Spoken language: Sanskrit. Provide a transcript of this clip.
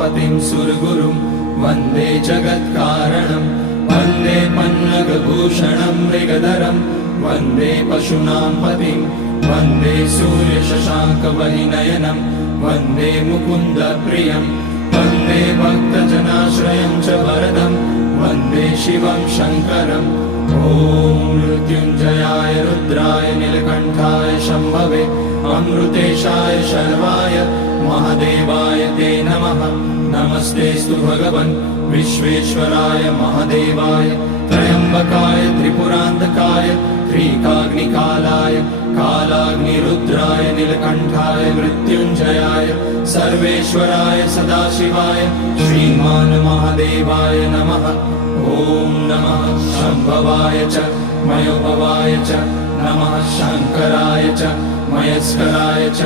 पतिं सुरगुरुं वन्दे जगत्कारणं वन्दे पन्नगभूषणं मृगधरं वन्दे पशूनां पतिं वन्दे सूर्यशशाङ्कवहिनयनं वन्दे मुकुन्दप्रियं वन्दे भक्तजनाश्रयं च वरदं वन्दे शिवं शङ्करम् ॐ मृत्युञ्जयाय रुद्राय नीलकण्ठाय शम्भवे अमृतेशाय शर्वाय महादेवाय ते नमः। नमस्तेऽस्तु भगवन् विश्वेश्वराय महादेवाय त्र्यम्बकाय त्रिपुरान्तकाय त्रिकाग्निकालाय कालाग्निरुद्राय नीलकण्ठाय मृत्युञ्जयाय सर्वेश्वराय सदाशिवाय श्रीमान् महादेवाय नमः। ॐ नमः शम्भवाय च मयोभवाय च नमः शङ्कराय च मयस्कराय च